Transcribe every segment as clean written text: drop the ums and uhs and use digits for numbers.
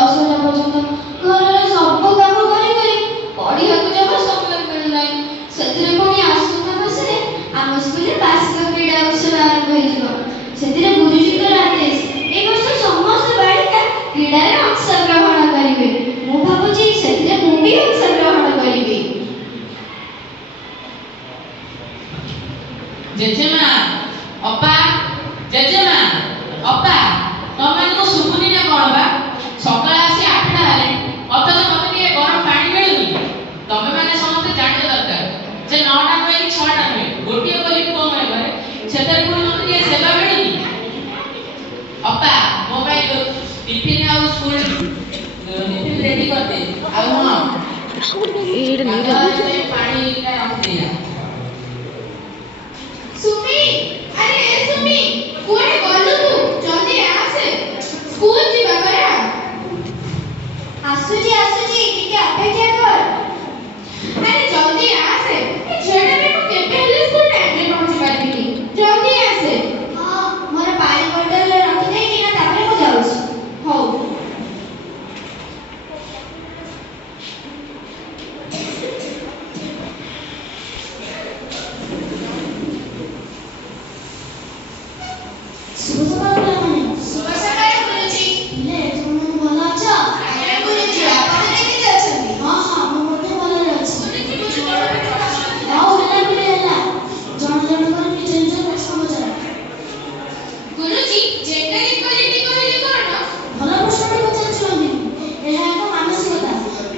10ଟା ପର୍ଯ୍ୟନ୍ତ ଘରର ସବୁ କାମ କରି କରି ପଢ଼ିବାକୁ ଜମା ସମୟ ମିଳୁନାହିଁ। ସେଥିରେ ପୁଣି ଆସନ୍ତା ମାସରେ ଆମ ସ୍କୁଲରେ ବାର୍ଷିକ କ୍ରୀଡ଼ା ଉତ୍ସବ ଆରମ୍ଭ ହୋଇଯିବ। ସେଥିରେ ଗୁରୁଜୀଙ୍କର ଆଦେଶ ଏ ବର୍ଷ ସମସ୍ତ ବାଳିକା କ୍ରୀଡ଼ାରେ ଅଂଶଗ୍ରହଣ କରିବେ। ମୁଁ ଭାବୁଛି ସେଥିରେ ମୁଁ ବି ଅଂଶଗ୍ରହଣ କରିବି। ଜେଜେମା, ଅପା, ଜେଜେମା, ଅପା, ତମମାନଙ୍କୁ ଶୁଭୁନି ନା କଣ ବା? ସକାଳ ଆସି 8ଟା ହେଲେ ଅଥଚ ମତେ ଟିକେ ଗରମ ପାଣି ମିଳୁନି। ତମେ ମାନେ ସମସ୍ତେ ଜାଣିବା ଦରକାର ଯେ 9ଟା ନୁହେଁ କି 6ଟା ନୁହେଁ, ଗୋଟିଏ ବୋଲି ପୁଅ ମୋ ଘରେ, ସେଥିରେ ପୁଣି ମତେ ଟିକେ ସେବା ମିଳୁନି। ଅପା, ମୋ ପାଇଁ ଟିଫିନ ଆଉ ସ୍କୁଲ ଟିଫିନ ରେଡି କରିଦେ। ଆଉ ହଁ, ପାଣିଟା ରଖିଦେଲା। ସୁମି, ଆରେ ଏ ସୁମି, କୁଆଡ଼େ ଗଲୁ ତୁ? ଜଲ୍ଦି ଆସେ, ସ୍କୁଲ ଯିବା ପରା। ଆସୁଛି ଆସୁଛି, ଟିକେ ଅପେକ୍ଷା କର। ଆରେ ଜଲ୍ଦି ଆସେ, ଏ ଝିଅଟା ପାଇଁ ମୁଁ କେବେ ହେଲେ ସ୍କୁଲ ଟାଇମରେ ପହଞ୍ଚି ପାରିବିନି। ଜଲ୍ଦି ଆସେ। ହଁ, ମୋର ପାଣି ବୋତଲ ରଖିଦେଇକିନା ତାପରେ ମୁଁ ଯାଉଛି। ହଉ।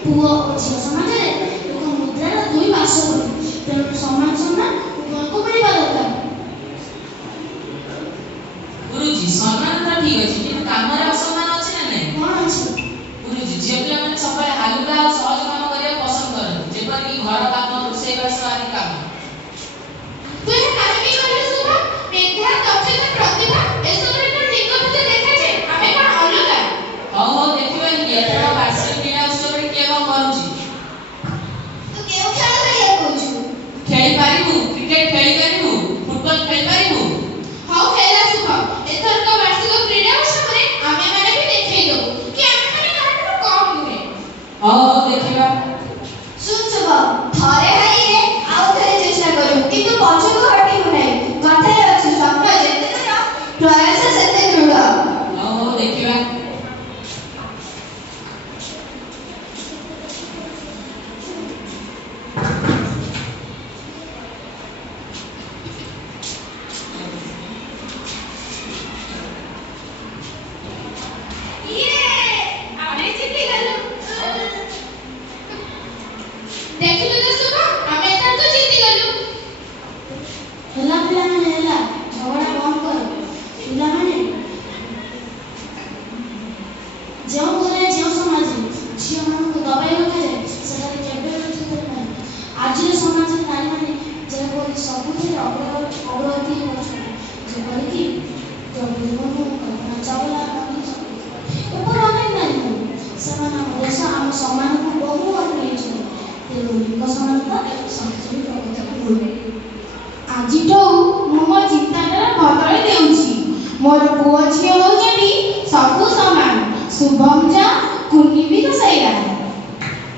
ପୁଅ ଓ ଝିଅ ସମାଜରେ ଏକ ମୁଦ୍ରାର ଦୁଇ ପାର୍ଶ୍ୱ ଅଛି। ତେଣୁ ସମାନ ସମ୍ମାନ ଉଭୟଙ୍କୁ ମିଳିବା ଦରକାର। ଗୁରୁଜୀ, ସମ୍ମାନ ତ ଠିକ ଅଛି, କିନ୍ତୁ କାମରେ ଅସମ୍ମାନ ଅଛି ନା ନାହିଁ? କଣ ଅଛି? ଗୁରୁଜୀ, ଝିଅ ପିଲାମାନେ ସବୁବେଳେ ହାଲୁକା ଆଉ ସହଜ କାମ କରିବାକୁ ପସନ୍ଦ କରନ୍ତି, ଯେପରିକି ଘର କାମ, ରୋଷେଇବାସ ଆଦି କାମ। ତୁ ଏହା କାହିଁକି କହିଲୁ ଶୁଭ? ମେଧା, ଦକ୍ଷତା, ପ୍ରତିଭା ଏସବୁରେ କଣ ନିକଟତା ଦେଖାଯାଏ? ଆମେ କଣ ଅଲଗା? ହଉ ହଉ, ଦେଖିବାନି କି ଏଥର ବାର୍ଷିକ କ୍ରୀଡ଼ା ଉତ୍ସବରେ କିଏ କଣ କରୁଛି। ତୁ କେଉଁ ଖେଳ ଖେଳିବାକୁ କହୁଛୁ? ଖେଳିପାରିବୁ, କ୍ରିକେଟ ଖେଳିପାରିବୁ, ଫୁଟବଲ ଖେଳିପାରିବୁ। ହଉ ହେଲା ଶୁଭ, ଏଥରକ ବାର୍ଷିକ କ୍ରୀଡ଼ା ଉତ୍ସବରେ ଆମେମାନେ ବି ଦେଖେଇ ଦେବୁ କି ଆମେମାନେ କାହାଠାରୁ କମ୍ ନୁହେଁ। ହଉ ହଉ, ଦେଖିବା। ଶୁଣ ଶୁଭ, ଥରେ ହାରିଲେ ଆଉ ଥରେ ଚେଷ୍ଟା କରିବୁ, କିନ୍ତୁ ପଛକୁ ହଟିବୁ ନାହିଁ। କଥାରେ ଅଛି, ସ୍ୱପ୍ନ ଯେତେ ଦୂର ପ୍ରୟାସ ସେତେ ଦୃଢ଼। ହଉ ହଉ, ଦେଖିବା। ଦେଖିଲୁ ତ ଶୁଭ, ଆମେ ଏଥରକ ଜିତିଗଲୁ। ହେଲା ପିଲାମାନେ, ହେଲା, ଝଗଡ଼ା ବନ୍ଦ କର। ପିଲାମାନେ, ଯେଉଁ ଘରେ ଯେଉଁ ସମାଜରେ ଝିଅମାନଙ୍କୁ ଦବାଇ ରଖାଯାଏ ସେଠାରେ କେବେ ଉନ୍ନତି ହୋଇପାରେ। ଆଜିର ସମାଜରେ ନାରୀମାନେ ଯେପରି ସବୁଥିରେ ଅଗ୍ରଗତି କରୁଛନ୍ତି, ଯେପରିକି ଦ୍ରୌପଦୀ ମୁର୍ମୁ, କଳ୍ପନା ଚାୱଲା, ଏପରି ଅନେକ ନାରୀମାନେ, ସେମାନେ ଆମ ଦେଶ, ଆମ ସମାଜକୁ ବହୁ ଆଗକୁ ନେଇଛନ୍ତି। ତେଣୁ ଲିଙ୍ଗ ସମାନତା ସମାଜରେ ପ୍ରଗତିକୁ ହୁଏ। ଆଜିଠୁ ମୁଁ ମୋ ଚିନ୍ତାଧାରା ବଦଳାଇ ଦେଉଛି। ମୋର ପୁଅ ଝିଅ ହେଉଛନ୍ତି ସବୁ ସମାନ। ଶୁଭମ ଯା, କୁନି ବି ତ ସେଇଆ।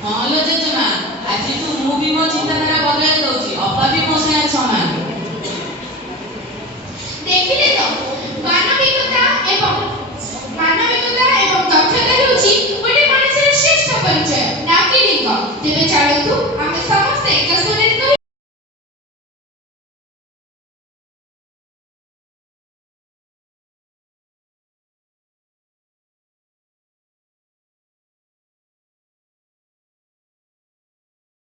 ହଁ ଲୋ ଜେଜେମା, ଆଜିଠୁ ମୁଁ ବି ମୋ ଚିନ୍ତାଧାରା ବଦଳାଇ ଦଉଛି। ଅପା ବି ମୋ ସାଙ୍ଗରେ ସମାନ। ଦେଖିଲେ ତ,